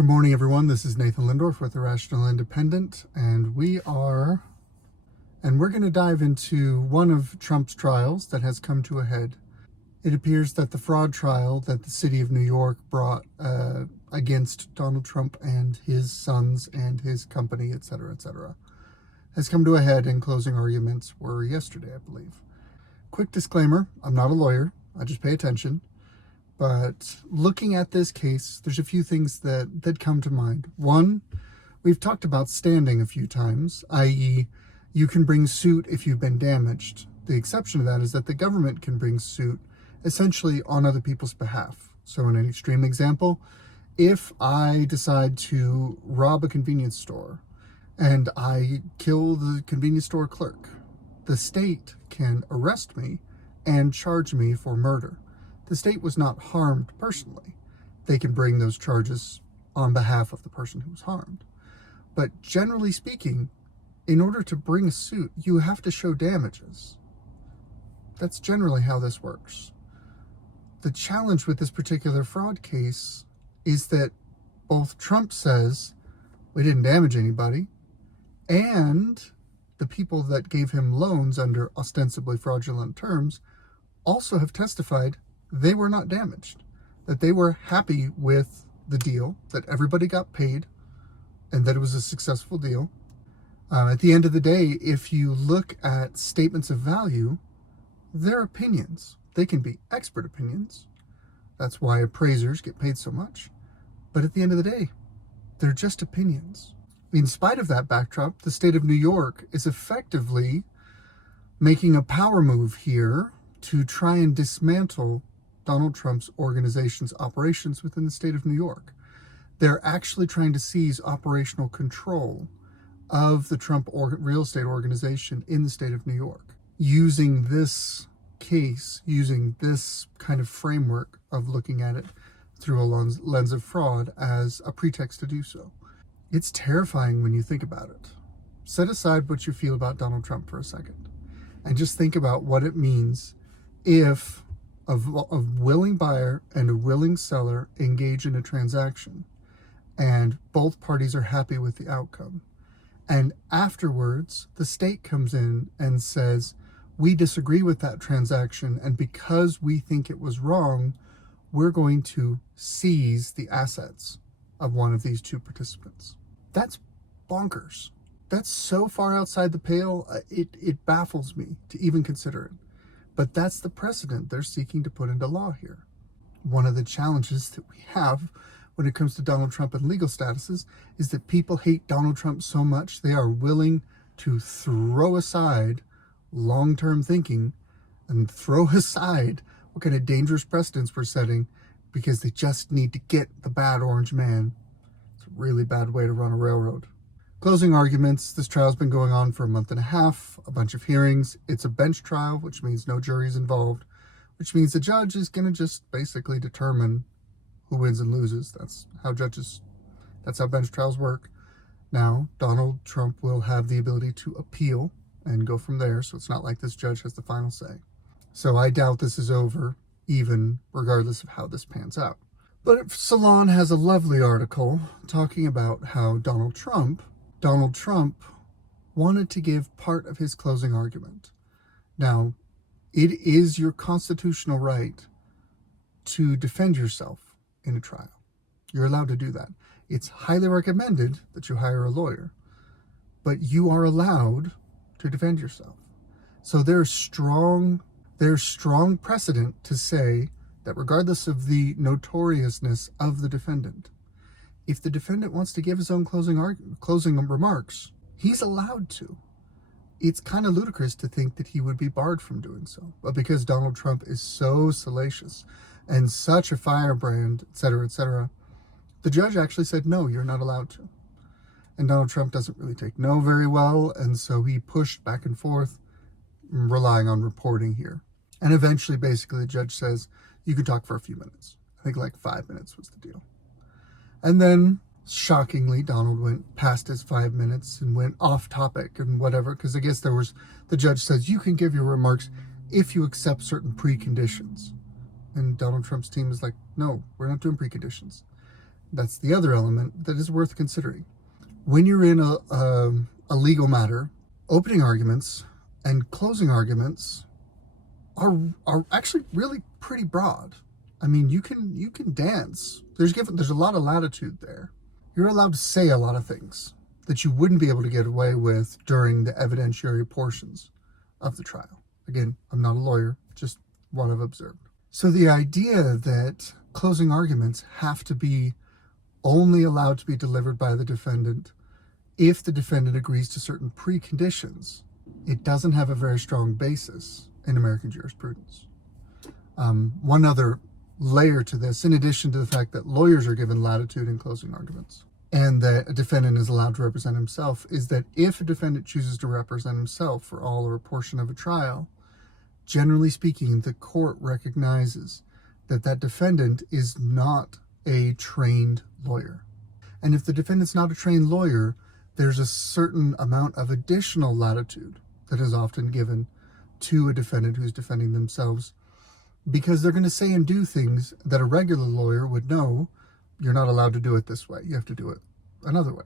Good morning, everyone. This is Nathan Lindorf with The Rational Independent, and we're going to dive into one of Trump's trials that has come to a head. It appears that the fraud trial that the city of New York brought against Donald Trump and his sons and his company, etc., has come to a head, and closing arguments were yesterday, I believe. Quick disclaimer, I'm not a lawyer. I just pay attention. But looking at this case, there's a few things that come to mind. One, we've talked about standing a few times, i.e., you can bring suit if you've been damaged. The exception to that is that the government can bring suit essentially on other people's behalf. So in an extreme example, if I decide to rob a convenience store and I kill the convenience store clerk, the state can arrest me and charge me for murder. The state was not harmed personally. They can bring those charges on behalf of the person who was harmed. But generally speaking, in order to bring a suit, you have to show damages. That's generally how this works. The challenge with this particular fraud case is that both Trump says we didn't damage anybody, and the people that gave him loans under ostensibly fraudulent terms also have testified they were not damaged, that they were happy with the deal, that everybody got paid, and that it was a successful deal. At the end of the day, if you look at statements of value, they're opinions. They can be expert opinions. That's why appraisers get paid so much. But at the end of the day, they're just opinions. In spite of that backdrop, the state of New York is effectively making a power move here to try and dismantle Donald Trump's organization's operations within the state of New York. They're actually trying to seize operational control of the Trump real estate organization in the state of New York, using this case, using this kind of framework of looking at it through a lens of fraud as a pretext to do so. It's terrifying when you think about it. Set aside what you feel about Donald Trump for a second, and just think about what it means if a willing buyer and a willing seller engage in a transaction, and both parties are happy with the outcome. And afterwards, the state comes in and says, we disagree with that transaction, and because we think it was wrong, we're going to seize the assets of one of these two participants. That's bonkers. That's so far outside the pale, it baffles me to even consider it. But that's the precedent they're seeking to put into law here. One of the challenges that we have when it comes to Donald Trump and legal statuses is that people hate Donald Trump so much they are willing to throw aside long-term thinking and throw aside what kind of dangerous precedents we're setting because they just need to get the bad orange man. It's a really bad way to run a railroad. Closing arguments. This trial's been going on for a month and a half, a bunch of hearings. It's a bench trial, which means no jury's involved, which means the judge is going to just basically determine who wins and loses. That's how bench trials work. Now, Donald Trump will have the ability to appeal and go from there, so it's not like this judge has the final say. So I doubt this is over, even regardless of how this pans out. But Salon has a lovely article talking about how Donald Trump wanted to give part of his closing argument. Now, it is your constitutional right to defend yourself in a trial. You're allowed to do that. It's highly recommended that you hire a lawyer, but you are allowed to defend yourself. So there's strong precedent to say that regardless of the notoriousness of the defendant, if the defendant wants to give his own closing remarks, he's allowed to. It's kind of ludicrous to think that he would be barred from doing so. But because Donald Trump is so salacious and such a firebrand, etc., the judge actually said, no, you're not allowed to. And Donald Trump doesn't really take no very well, and so he pushed back and forth, relying on reporting here. And eventually, basically, the judge says, you can talk for a few minutes. I think like 5 minutes was the deal. And then, shockingly, Donald went past his 5 minutes and went off topic and whatever, because I guess the judge says, you can give your remarks if you accept certain preconditions. And Donald Trump's team is like, no, we're not doing preconditions. That's the other element that is worth considering. When you're in a legal matter, opening arguments and closing arguments are actually really pretty broad. I mean, you can dance. There's a lot of latitude there. You're allowed to say a lot of things that you wouldn't be able to get away with during the evidentiary portions of the trial. Again, I'm not a lawyer, just what I've observed. So the idea that closing arguments have to be only allowed to be delivered by the defendant if the defendant agrees to certain preconditions, it doesn't have a very strong basis in American jurisprudence. One other layer to this, in addition to the fact that lawyers are given latitude in closing arguments and that a defendant is allowed to represent himself, is that if a defendant chooses to represent himself for all or a portion of a trial, generally speaking, the court recognizes that that defendant is not a trained lawyer. And if the defendant's not a trained lawyer, there's a certain amount of additional latitude that is often given to a defendant who's defending themselves, because they're going to say and do things that a regular lawyer would know you're not allowed to do it this way. You have to do it another way,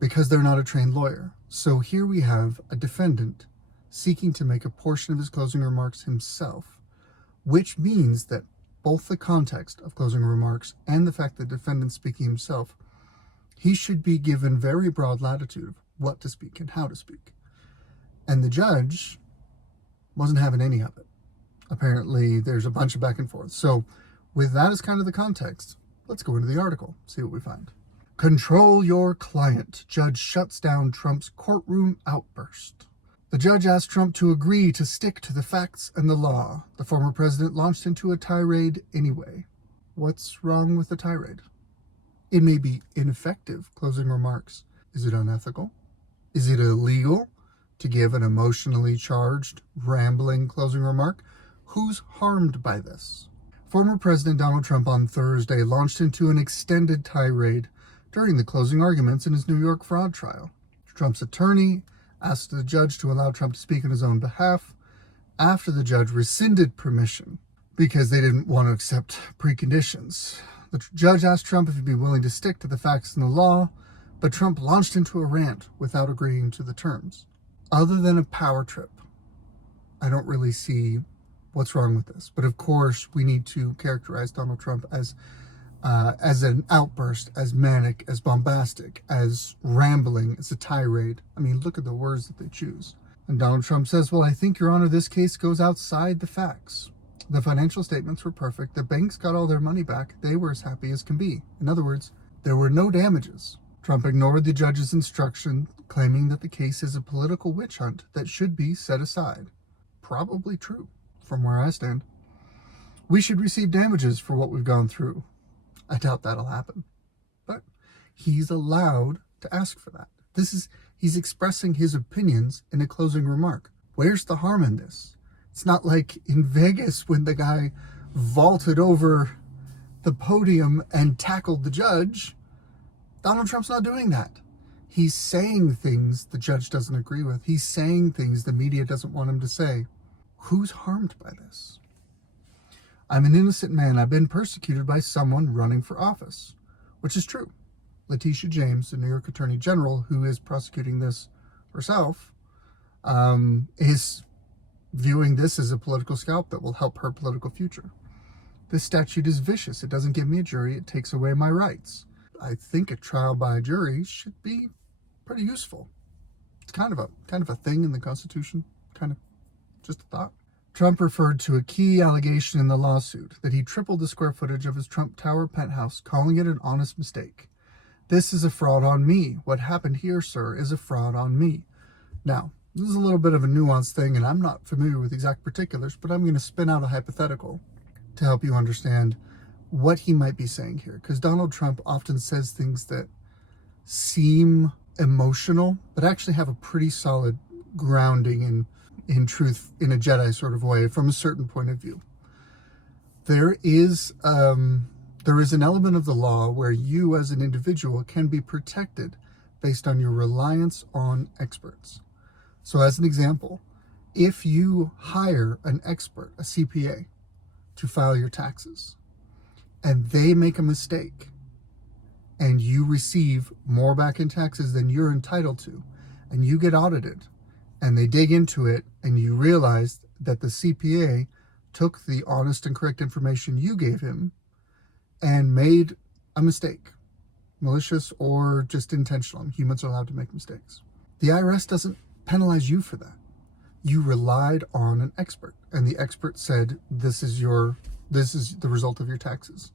because they're not a trained lawyer. So here we have a defendant seeking to make a portion of his closing remarks himself, which means that both the context of closing remarks and the fact that the defendant's speaking himself, he should be given very broad latitude of what to speak and how to speak. And the judge wasn't having any of it. Apparently, there's a bunch of back and forth. So with that as kind of the context, let's go into the article, see what we find. Control your client. Judge shuts down Trump's courtroom outburst. The judge asked Trump to agree to stick to the facts and the law. The former president launched into a tirade anyway. What's wrong with the tirade? It may be ineffective closing remarks. Is it unethical? Is it illegal to give an emotionally charged, rambling closing remark? Who's harmed by this? Former President Donald Trump on Thursday launched into an extended tirade during the closing arguments in his New York fraud trial. Trump's attorney asked the judge to allow Trump to speak on his own behalf after the judge rescinded permission because they didn't want to accept preconditions. The judge asked Trump if he'd be willing to stick to the facts and the law, but Trump launched into a rant without agreeing to the terms. Other than a power trip, I don't really see what's wrong with this. But of course, we need to characterize Donald Trump as an outburst, as manic, as bombastic, as rambling, as a tirade. I mean, look at the words that they choose. And Donald Trump says, well, I think, Your Honor, this case goes outside the facts. The financial statements were perfect. The banks got all their money back. They were as happy as can be. In other words, there were no damages. Trump ignored the judge's instruction, claiming that the case is a political witch hunt that should be set aside. Probably true, from where I stand. We should receive damages for what we've gone through. I doubt that'll happen. But he's allowed to ask for that. He's expressing his opinions in a closing remark. Where's the harm in this? It's not like in Vegas when the guy vaulted over the podium and tackled the judge. Donald Trump's not doing that. He's saying things the judge doesn't agree with. He's saying things the media doesn't want him to say. Who's harmed by this? I'm an innocent man. I've been persecuted by someone running for office, which is true. Letitia James, the New York Attorney General, who is prosecuting this herself, is viewing this as a political scalp that will help her political future. This statute is vicious. It doesn't give me a jury. It takes away my rights. I think a trial by jury should be pretty useful. It's kind of a thing in the Constitution. Kind of just a thought. Trump referred to a key allegation in the lawsuit, that he tripled the square footage of his Trump Tower penthouse, calling it an honest mistake. This is a fraud on me. What happened here, sir, is a fraud on me. Now, this is a little bit of a nuanced thing, and I'm not familiar with exact particulars, but I'm going to spin out a hypothetical to help you understand what he might be saying here. Because Donald Trump often says things that seem emotional, but actually have a pretty solid grounding in truth, in a Jedi sort of way, from a certain point of view. There is an element of the law where you as an individual can be protected based on your reliance on experts. So as an example, if you hire an expert, a CPA, to file your taxes, and they make a mistake, and you receive more back in taxes than you're entitled to, and you get audited, and they dig into it, and you realize that the CPA took the honest and correct information you gave him and made a mistake, malicious or just intentional. Humans are allowed to make mistakes. The IRS doesn't penalize you for that. You relied on an expert, and the expert said, this is the result of your taxes,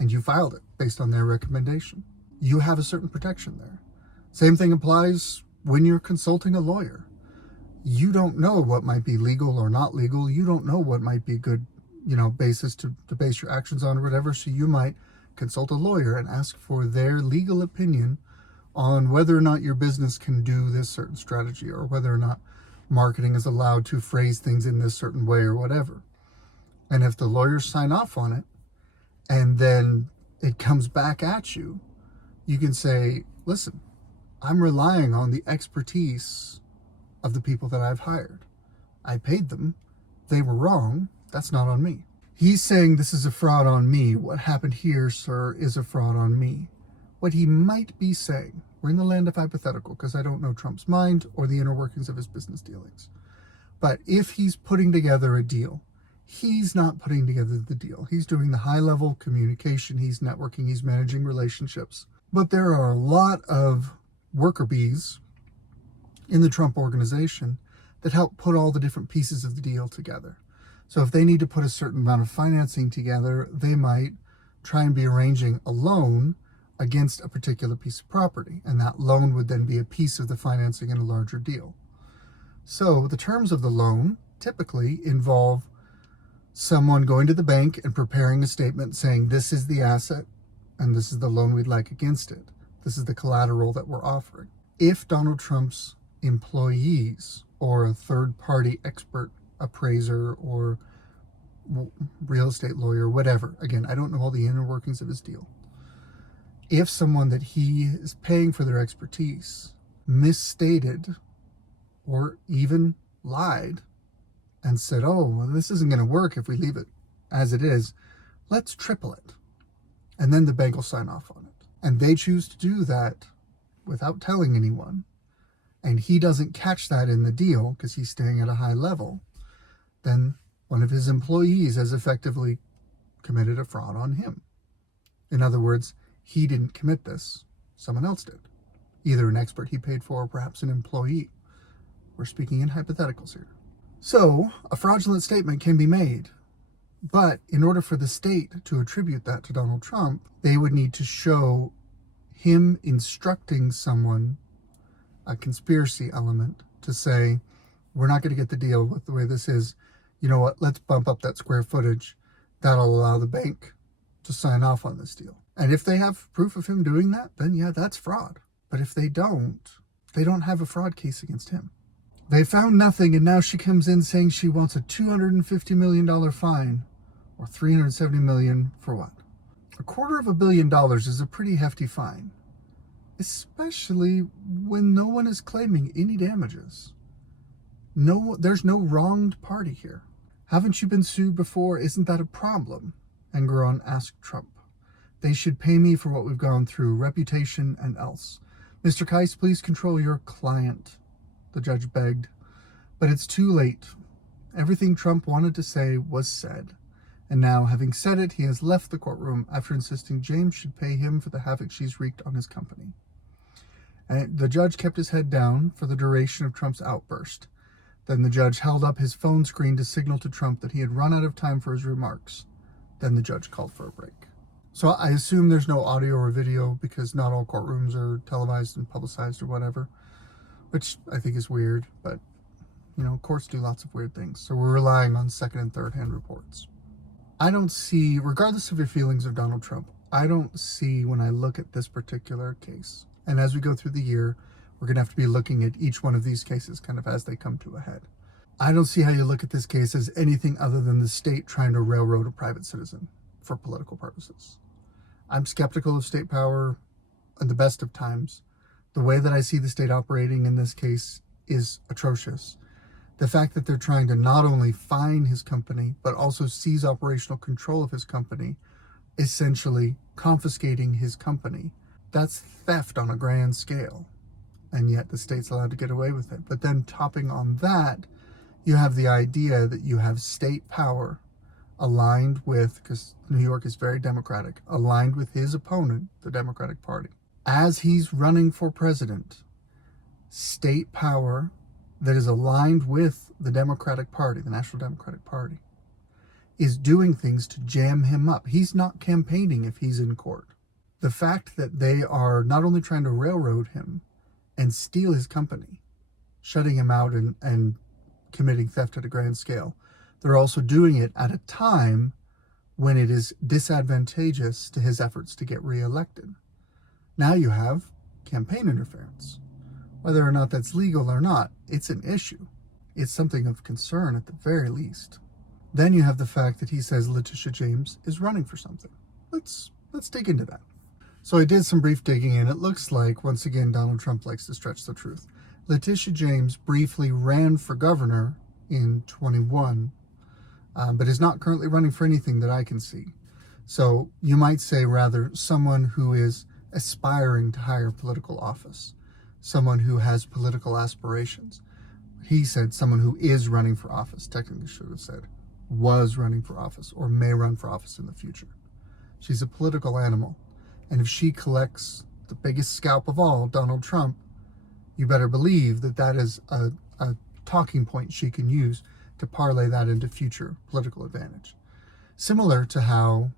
and you filed it based on their recommendation. You have a certain protection there. Same thing applies when you're consulting a lawyer. You don't know what might be legal or not legal. You don't know what might be good, basis to base your actions on or whatever. So you might consult a lawyer and ask for their legal opinion on whether or not your business can do this certain strategy, or whether or not marketing is allowed to phrase things in this certain way or whatever. And if the lawyers sign off on it and then it comes back at you, you can say, listen, I'm relying on the expertise of the people that I've hired. I paid them. They were wrong. That's not on me. He's saying this is a fraud on me. What happened here, sir, is a fraud on me. What he might be saying, we're in the land of hypothetical because I don't know Trump's mind or the inner workings of his business dealings. But if he's putting together a deal, he's not putting together the deal. He's doing the high-level communication. He's networking. He's managing relationships. But there are a lot of worker bees in the Trump organization that help put all the different pieces of the deal together. So if they need to put a certain amount of financing together, they might try and be arranging a loan against a particular piece of property, and that loan would then be a piece of the financing in a larger deal. So the terms of the loan typically involve someone going to the bank and preparing a statement saying, this is the asset and this is the loan we'd like against it. This is the collateral that we're offering. If Donald Trump's employees or a third-party expert appraiser or real estate lawyer, whatever, again, I don't know all the inner workings of his deal, if someone that he is paying for their expertise misstated or even lied and said, oh, well, this isn't going to work if we leave it as it is, let's triple it. And then the bank will sign off on it. And they choose to do that without telling anyone, and he doesn't catch that in the deal because he's staying at a high level, then one of his employees has effectively committed a fraud on him. In other words, he didn't commit this, someone else did. Either an expert he paid for or perhaps an employee. We're speaking in hypotheticals here. So, a fraudulent statement can be made, but in order for the state to attribute that to Donald Trump, they would need to show him instructing someone, a conspiracy element, to say, we're not going to get the deal with the way this is. You know what, let's bump up that square footage. That'll allow the bank to sign off on this deal. And if they have proof of him doing that, then yeah, that's fraud. But if they don't have a fraud case against him. They found nothing, and now she comes in saying she wants a $250 million fine, or $370 million for what? $250 million is a pretty hefty fine, especially when no one is claiming any damages. No, there's no wronged party here. Haven't you been sued before? Isn't that a problem? Engeron asked Trump. They should pay me for what we've gone through, reputation and else. Mr. Keiss, please control your client, the judge begged. But it's too late. Everything Trump wanted to say was said. And now, having said it, he has left the courtroom after insisting James should pay him for the havoc she's wreaked on his company. And the judge kept his head down for the duration of Trump's outburst. Then the judge held up his phone screen to signal to Trump that he had run out of time for his remarks. Then the judge called for a break. So I assume there's no audio or video because not all courtrooms are televised and publicized or whatever, which I think is weird, but, courts do lots of weird things. So we're relying on second and third hand reports. I don't see, regardless of your feelings of Donald Trump, I don't see when I look at this particular case. And as we go through the year, we're going to have to be looking at each one of these cases kind of as they come to a head. I don't see how you look at this case as anything other than the state trying to railroad a private citizen for political purposes. I'm skeptical of state power at the best of times. The way that I see the state operating in this case is atrocious. The fact that they're trying to not only fine his company, but also seize operational control of his company, essentially confiscating his company, That's theft on a grand scale, and yet the state's allowed to get away with it. But then topping on that, you have the idea that you have state power aligned with, because New York is very Democratic, aligned with his opponent, the Democratic Party. As he's running for president, state power that is aligned with the Democratic Party, the National Democratic Party, is doing things to jam him up. He's not campaigning if he's in court. The fact that they are not only trying to railroad him and steal his company, shutting him out and committing theft at a grand scale, they're also doing it at a time when it is disadvantageous to his efforts to get reelected. Now you have campaign interference. Whether or not that's legal or not, it's an issue. It's something of concern at the very least. Then you have the fact that he says Letitia James is running for something. Let's dig into that. So I did some brief digging, and it looks like, once again, Donald Trump likes to stretch the truth. Letitia James briefly ran for governor in 21, but is not currently running for anything that I can see. So you might say, rather, someone who is aspiring to higher political office, someone who has political aspirations. He said someone who is running for office, technically should have said was running for office or may run for office in the future. She's a political animal. And if she collects the biggest scalp of all, Donald Trump, you better believe that that is a talking point she can use to parlay that into future political advantage. Similar to how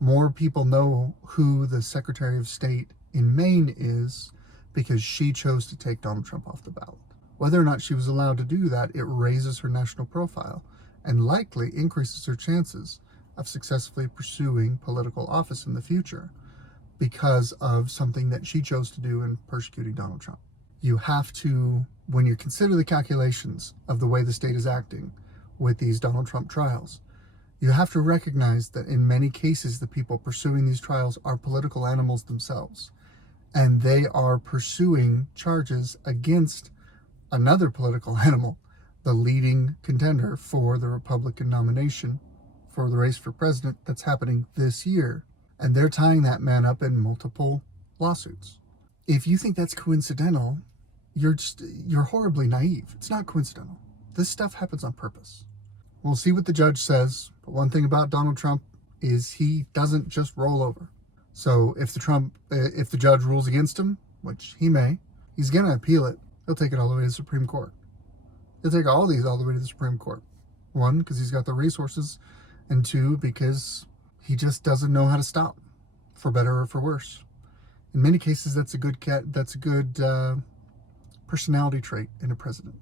more people know who the Secretary of State in Maine is because she chose to take Donald Trump off the ballot. Whether or not she was allowed to do that, it raises her national profile and likely increases her chances of successfully pursuing political office in the future because of something that she chose to do in persecuting Donald Trump. You have to, when you consider the calculations of the way the state is acting with these Donald Trump trials, you have to recognize that in many cases, the people pursuing these trials are political animals themselves, and they are pursuing charges against another political animal, the leading contender for the Republican nomination for the race for president that's happening this year. And they're tying that man up in multiple lawsuits. If you think that's coincidental, you're horribly naive. It's not coincidental. This stuff happens on purpose. We'll see what the judge says, but one thing about Donald Trump is he doesn't just roll over. So if the judge rules against him, which he may, he's gonna appeal it. He'll take it all the way to the Supreme Court. He'll take all these all the way to the Supreme Court. One, because he's got the resources, and two, because he just doesn't know how to stop, for better or for worse. In many cases, that's a good personality trait in a president,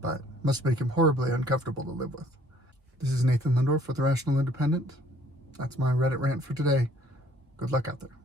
but must make him horribly uncomfortable to live with. This is Nathan Lindorf with The Rational Independent. That's my Reddit rant for today. Good luck out there.